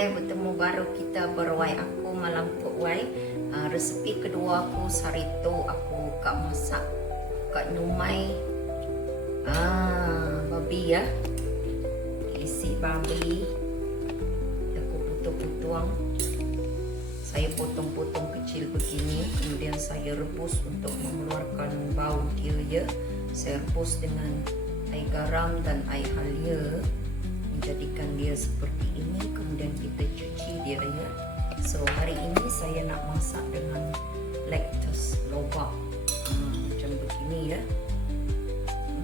Hai, bertemu baru kita berwai aku malam tu wai. Resepi kedua aku sarito aku kak masak kak numai babi ya. Isi babi aku potong-potong. Saya potong-potong kecil begini, kemudian saya rebus untuk mengeluarkan bau dia ya. Saya rebus dengan air garam dan air halia, menjadikan dia seperti ini, kemudian kita cuci dia ya. So hari ini saya nak masak dengan lettuce lobak macam begini ya.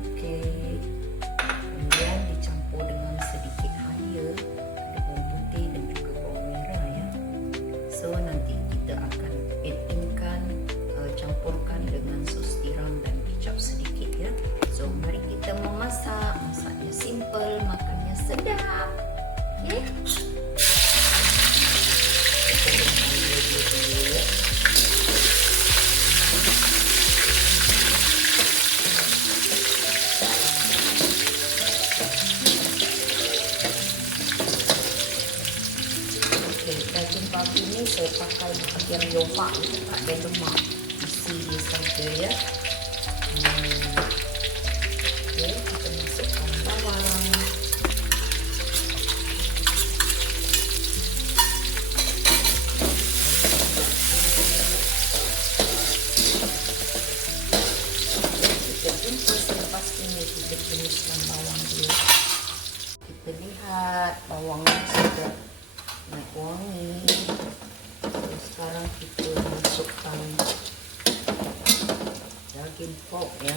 Okey, kemudian dicampur dengan sedikit halia, ada bawang putih dan juga bawang merah ya. So nanti kita akan add-inkan, campurkan dengan sos tiram dan kicap sedikit ya. So mari kita memasak. Masaknya simple, makannya sedap. Okay? Daging babi ni saya pakai bahagian yomak ni, tak ada lemak, isi dia saja ya. Okay, kita masukkan bawang. Kita jumpa selepas ini, kita tumiskan bawang dia. Kita lihat bawangnya sudah naik wangi. So, sekarang kita masukkan daging pork ya.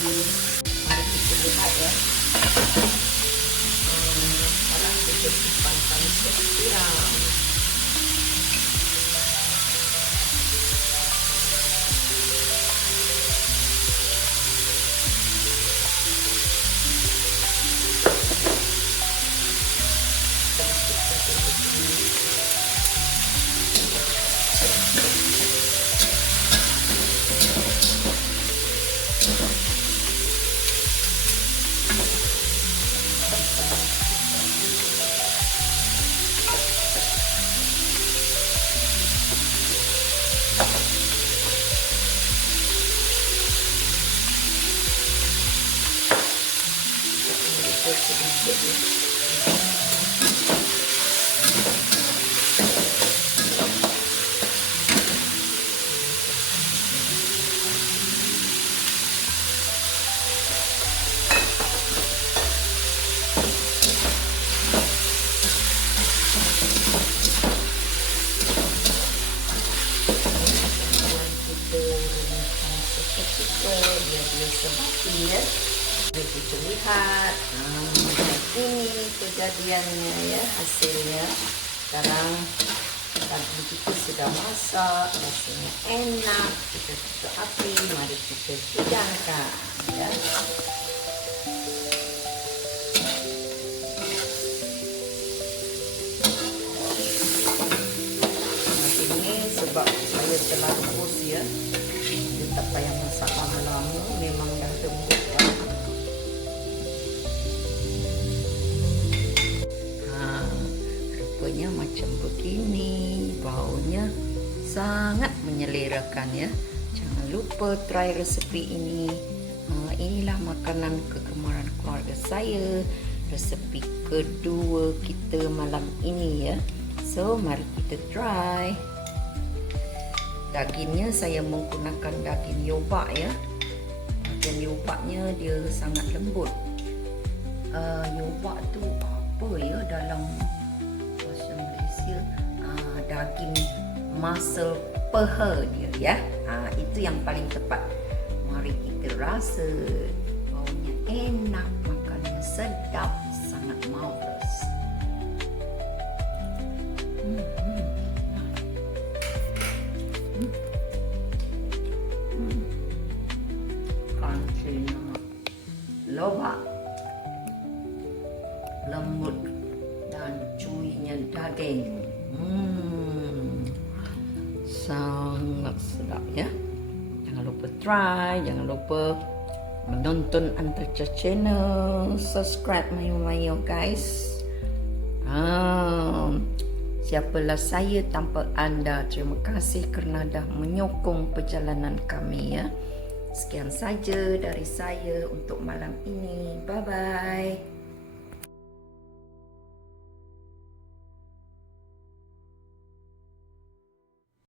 Mari kita lihat ya. Sekarang kita simpankan sos tiram. Dia sebati ya. Jadi kita lihat ini kejadiannya ya, hasilnya. Sekarang daging kita sudah masak, rasanya enak. Kita tutup api, mari kita hidangkan ya. Ini sebab saya telah rebus ya, dia tak payah masak lama-lama, memang dah lembut ya. Rupanya macam begini, baunya sangat menyelerakan ya. Jangan lupa try resepi ini. Inilah makanan kegemaran keluarga saya, resepi kedua kita malam ini ya. So mari kita try. Dagingnya saya menggunakan daging yobak ya. Daging yobaknya dia sangat lembut. Yobak tu apa ya dalam bahasa Malaysia? Daging muscle peha dia ya. Itu yang paling tepat. Mari kita rasa. Baunya enak, makannya sedap, sangat marvelous. lobak, lembut dan cuinya daging. Sangat sedap ya. Jangan lupa try, jangan lupa menonton Antarcha Channel, subscribe Mayo guys. Siapalah saya tanpa anda. Terima kasih kerana dah menyokong perjalanan kami ya. Sekian saja dari saya untuk malam ini. Bye bye.